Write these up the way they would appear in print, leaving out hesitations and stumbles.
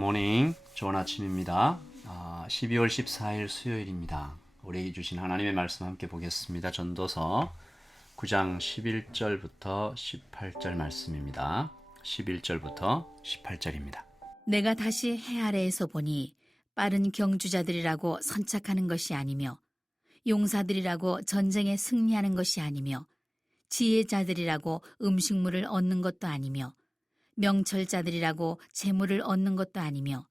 굿모닝. 좋은 아침입니다. 12월 14일 수요일입니다. 우리에게 주신 하나님의 말씀 함께 보겠습니다. 전도서 9장 11절부터 18절 말씀입니다. 11절부터 18절입니다. 내가 다시 해 아래에서 보니 빠른 경주자들이라고 선착하는 것이 아니며 용사들이라고 전쟁에 승리하는 것이 아니며 지혜자들이라고 음식물을 얻는 것도 아니며 명철자들이라고 재물을 얻는 것도 아니며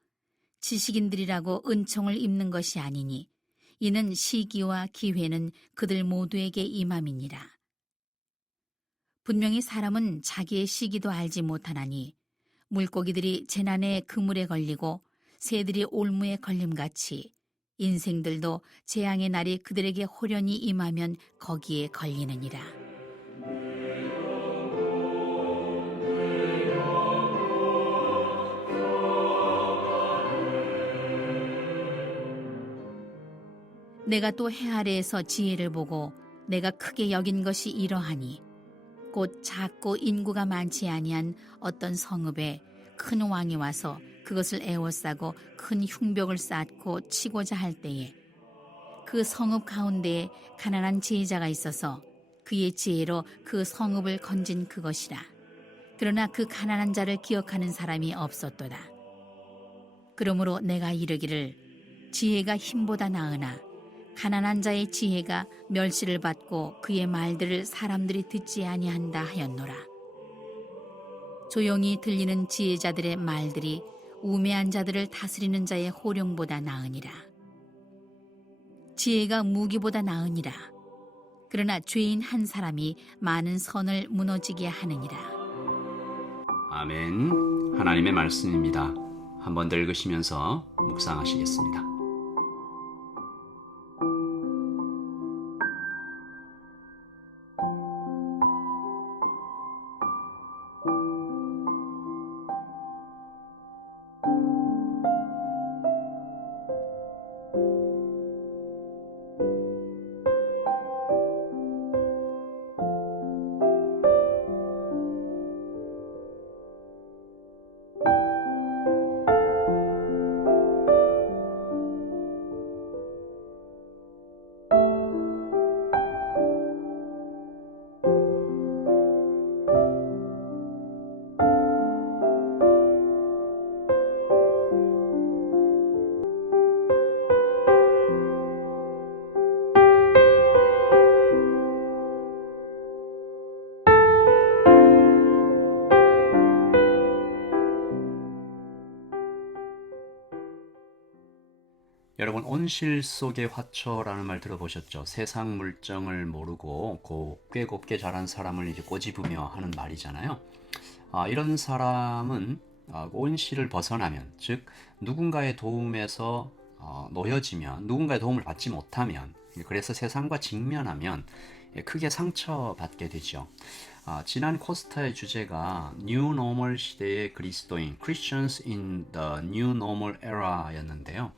지식인들이라고 은총을 입는 것이 아니니 이는 시기와 기회는 그들 모두에게 임함이니라. 분명히 사람은 자기의 시기도 알지 못하나니 물고기들이 재난의 그물에 걸리고 새들이 올무에 걸림같이 인생들도 재앙의 날이 그들에게 호련히 임하면 거기에 걸리느니라. 내가 또 해 아래에서 지혜를 보고 내가 크게 여긴 것이 이러하니 곧 작고 인구가 많지 아니한 어떤 성읍에 큰 왕이 와서 그것을 에워싸고 큰 흉벽을 쌓고 치고자 할 때에 그 성읍 가운데에 가난한 지혜자가 있어서 그의 지혜로 그 성읍을 건진 그것이라. 그러나 그 가난한 자를 기억하는 사람이 없었도다. 그러므로 내가 이르기를 지혜가 힘보다 나으나 가난한 자의 지혜가 멸시를 받고 그의 말들을 사람들이 듣지 아니한다 하였노라. 조용히 들리는 지혜자들의 말들이 우매한 자들을 다스리는 자의 호령보다 나으니라. 지혜가 무기보다 나으니라. 그러나 죄인 한 사람이 많은 선을 무너지게 하느니라. 아멘. 하나님의 말씀입니다. 한번 더 읽으시면서 묵상하시겠습니다. 여러분, 온실 속의 화초라는 말 들어보셨죠? 세상 물정을 모르고 꽤 곱게 자란 사람을 이제 꼬집으며 하는 말이잖아요. 이런 사람은 온실을 벗어나면, 즉 누군가의 도움에서 놓여지면, 누군가의 도움을 받지 못하면, 그래서 세상과 직면하면 크게 상처받게 되죠. 지난 코스타의 주제가 New Normal 시대의 그리스도인, Christians in the New Normal Era였는데요.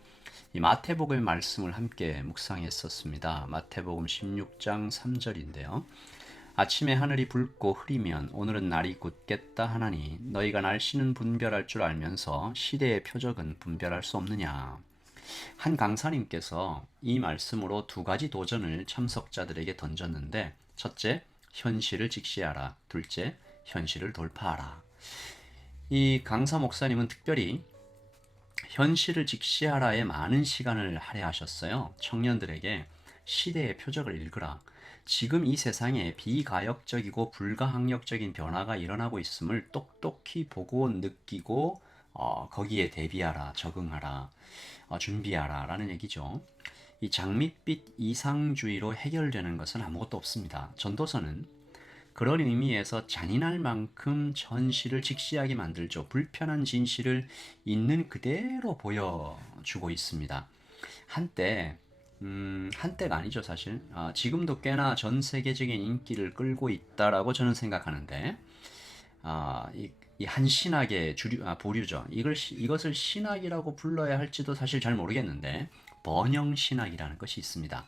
이 마태복음의 말씀을 함께 묵상했었습니다. 마태복음 16장 3절인데요. 아침에 하늘이 붉고 흐리면 오늘은 날이 굳겠다 하나니 너희가 날씨는 분별할 줄 알면서 시대의 표적은 분별할 수 없느냐. 한 강사님께서 이 말씀으로 두 가지 도전을 참석자들에게 던졌는데, 첫째, 현실을 직시하라. 둘째, 현실을 돌파하라. 이 강사 목사님은 특별히 현실을 직시하라에 많은 시간을 할애하셨어요. 청년들에게 시대의 표적을 읽으라. 지금 이 세상에 비가역적이고 불가항력적인 변화가 일어나고 있음을 똑똑히 보고 느끼고 거기에 대비하라, 적응하라, 준비하라 라는 얘기죠. 이 장밋빛 이상주의로 해결되는 것은 아무것도 없습니다. 전도서는 그런 의미에서 잔인할 만큼 현실을 직시하게 만들죠. 불편한 진실을 있는 그대로 보여주고 있습니다. 한때가 아니죠, 사실. 지금도 꽤나 전 세계적인 인기를 끌고 있다라고 저는 생각하는데, 이 한신학의 보류죠. 이것을 신학이라고 불러야 할지도 사실 잘 모르겠는데, 번영신학이라는 것이 있습니다.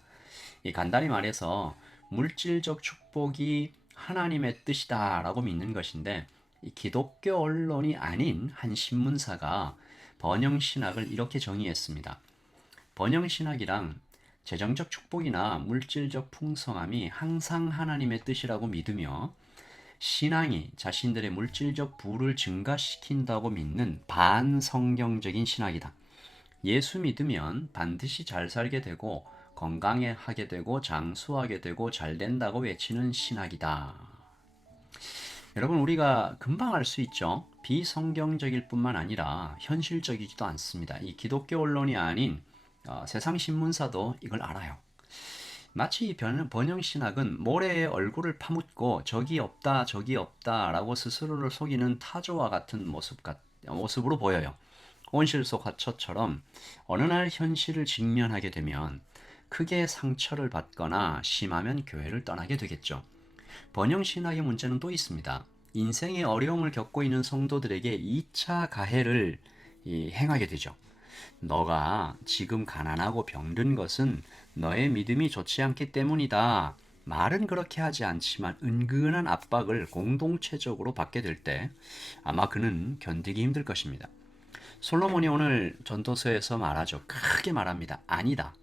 간단히 말해서 물질적 축복이 하나님의 뜻이다 라고 믿는 것인데, 이 기독교 언론이 아닌 한 신문사가 번영신학을 이렇게 정의했습니다. 번영신학이란 재정적 축복이나 물질적 풍성함이 항상 하나님의 뜻이라고 믿으며 신앙이 자신들의 물질적 부를 증가시킨다고 믿는 반성경적인 신학이다. 예수 믿으면 반드시 잘 살게 되고 건강하게 되고 장수하게 되고 잘 된다고 외치는 신학이다. 여러분, 우리가 금방 알 수 있죠. 비성경적일 뿐만 아니라 현실적이지도 않습니다. 이 기독교 언론이 아닌 세상 신문사도 이걸 알아요. 마치 이 번영신학은 모래에 얼굴을 파묻고 적이 없다 적이 없다 라고 스스로를 속이는 타조와 같은 모습으로 보여요. 온실 속 화초처럼 어느 날 현실을 직면하게 되면 크게 상처를 받거나 심하면 교회를 떠나게 되겠죠. 번영신학의 문제는 또 있습니다. 인생의 어려움을 겪고 있는 성도들에게 2차 가해를 행하게 되죠. 너가 지금 가난하고 병든 것은 너의 믿음이 좋지 않기 때문이다. 말은 그렇게 하지 않지만 은근한 압박을 공동체적으로 받게 될 때 아마 그는 견디기 힘들 것입니다. 솔로몬이 오늘 전도서에서 말하죠. 크게 말합니다. 아니다.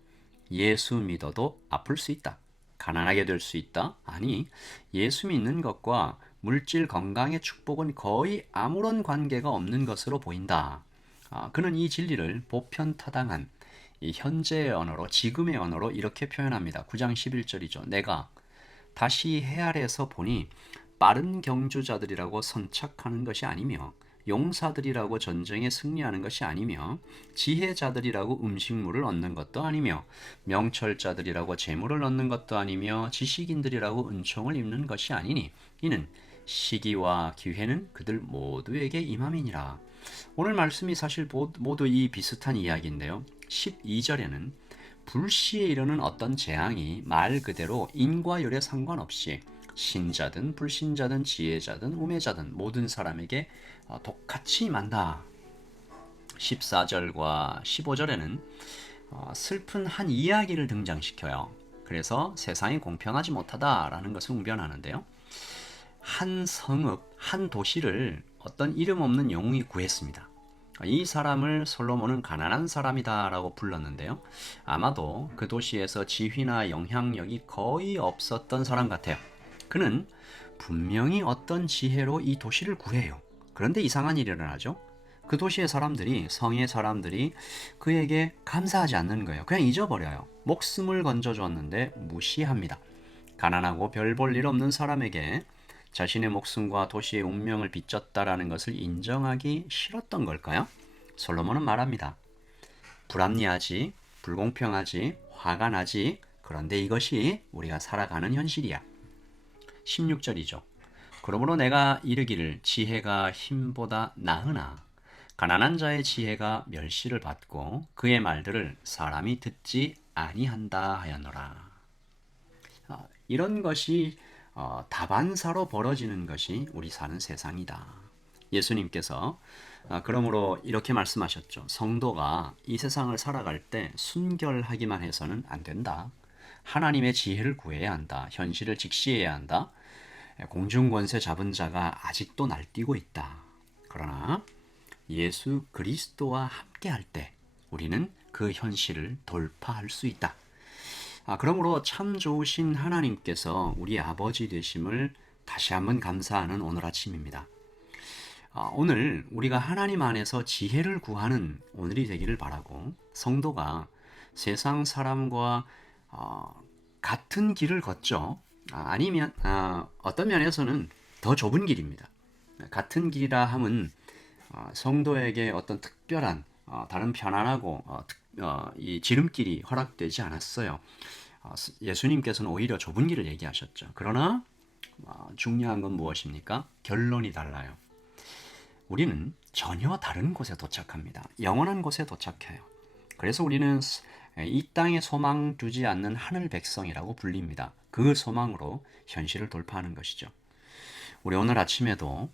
예수 믿어도 아플 수 있다. 가난하게 될 수 있다. 아니, 예수 믿는 것과 물질 건강의 축복은 거의 아무런 관계가 없는 것으로 보인다. 그는 이 진리를 보편타당한 이 현재의 언어로, 지금의 언어로 이렇게 표현합니다. 9장 11절이죠. 내가 다시 해아래에서 보니 빠른 경주자들이라고 선착하는 것이 아니며 용사들이라고 전쟁에 승리하는 것이 아니며 지혜자들이라고 음식물을 얻는 것도 아니며 명철자들이라고 재물을 얻는 것도 아니며 지식인들이라고 은총을 입는 것이 아니니 이는 시기와 기회는 그들 모두에게 임함이니라. 오늘 말씀이 사실 모두 이 비슷한 이야기인데요. 12절에는 불시에 이르는 어떤 재앙이 말 그대로 인과율에 상관없이 신자든 불신자든 지혜자든 우매자든 모든 사람에게 똑같이 임한다. 14절과 15절에는 슬픈 한 이야기를 등장시켜요. 그래서 세상이 공평하지 못하다라는 것을 웅변하는데요. 한 성읍, 한 도시를 어떤 이름 없는 영웅이 구했습니다. 이 사람을 솔로몬은 가난한 사람이다라고 불렀는데요. 아마도 그 도시에서 지위나 영향력이 거의 없었던 사람 같아요. 그는 분명히 어떤 지혜로 이 도시를 구해요. 그런데 이상한 일이 일어나죠. 그 도시의 사람들이, 성의 사람들이 그에게 감사하지 않는 거예요. 그냥 잊어버려요. 목숨을 건져줬는데 무시합니다. 가난하고 별 볼 일 없는 사람에게 자신의 목숨과 도시의 운명을 빚졌다라는 것을 인정하기 싫었던 걸까요? 솔로몬은 말합니다. 불합리하지, 불공평하지, 화가 나지. 그런데 이것이 우리가 살아가는 현실이야. 16절이죠. 그러므로 내가 이르기를 지혜가 힘보다 나으나 가난한 자의 지혜가 멸시를 받고 그의 말들을 사람이 듣지 아니한다 하였노라. 이런 것이 다반사로 벌어지는 것이 우리 사는 세상이다. 예수님께서 그러므로 이렇게 말씀하셨죠. 성도가 이 세상을 살아갈 때 순결하기만 해서는 안 된다. 하나님의 지혜를 구해야 한다. 현실을 직시해야 한다. 공중권세 잡은 자가 아직도 날뛰고 있다. 그러나 예수 그리스도와 함께할 때 우리는 그 현실을 돌파할 수 있다. 그러므로 참 좋으신 하나님께서 우리 아버지 되심을 다시 한번 감사하는 오늘 아침입니다. 오늘 우리가 하나님 안에서 지혜를 구하는 오늘이 되기를 바라고 성도가 세상 사람과 같은 길을 걷죠. 아니면 어떤 면에서는 더 좁은 길입니다. 같은 길이라 함은 성도에게 어떤 특별한 다른 편안하고 이 지름길이 허락되지 않았어요. 예수님께서는 오히려 좁은 길을 얘기하셨죠. 그러나 중요한 건 무엇입니까? 결론이 달라요. 우리는 전혀 다른 곳에 도착합니다. 영원한 곳에 도착해요. 그래서 우리는 이 땅에 소망 두지 않는 하늘 백성이라고 불립니다. 그 소망으로 현실을 돌파하는 것이죠. 우리 오늘 아침에도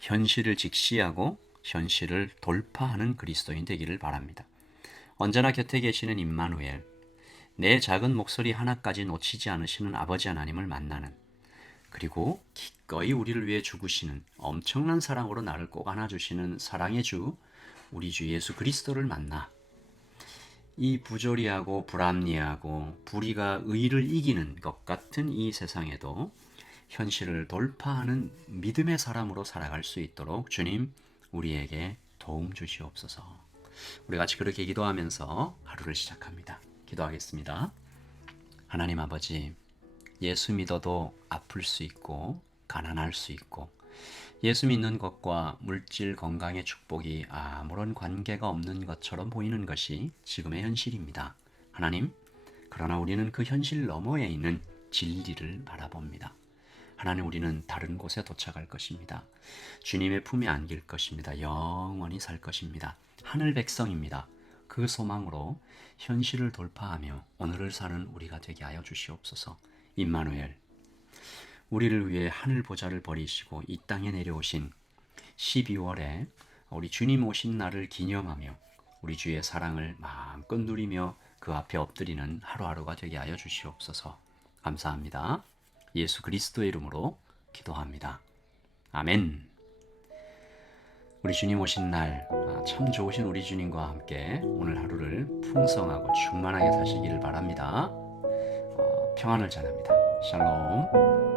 현실을 직시하고 현실을 돌파하는 그리스도인 되기를 바랍니다. 언제나 곁에 계시는 임마누엘, 내 작은 목소리 하나까지 놓치지 않으시는 아버지 하나님을 만나는, 그리고 기꺼이 우리를 위해 죽으시는 엄청난 사랑으로 나를 꼭 안아주시는 사랑의 주, 우리 주 예수 그리스도를 만나 이 부조리하고 불합리하고 불의가 의를 이기는 것 같은 이 세상에도 현실을 돌파하는 믿음의 사람으로 살아갈 수 있도록 주님 우리에게 도움 주시옵소서. 우리 같이 그렇게 기도하면서 하루를 시작합니다. 기도하겠습니다. 하나님 아버지, 예수 믿어도 아플 수 있고 가난할 수 있고 예수 믿는 것과 물질 건강의 축복이 아무런 관계가 없는 것처럼 보이는 것이 지금의 현실입니다. 하나님, 그러나 우리는 그 현실 너머에 있는 진리를 바라봅니다. 하나님, 우리는 다른 곳에 도착할 것입니다. 주님의 품에 안길 것입니다. 영원히 살 것입니다. 하늘 백성입니다. 그 소망으로 현실을 돌파하며 오늘을 사는 우리가 되게 하여 주시옵소서. 임마누엘, 우리를 위해 하늘 보좌를 버리시고 이 땅에 내려오신 12월에 우리 주님 오신 날을 기념하며 우리 주의 사랑을 마음껏 누리며 그 앞에 엎드리는 하루하루가 되게 하여 주시옵소서. 감사합니다. 예수 그리스도의 이름으로 기도합니다. 아멘. 우리 주님 오신 날 참 좋으신 우리 주님과 함께 오늘 하루를 풍성하고 충만하게 사시기를 바랍니다. 평안을 전합니다. 샬롬.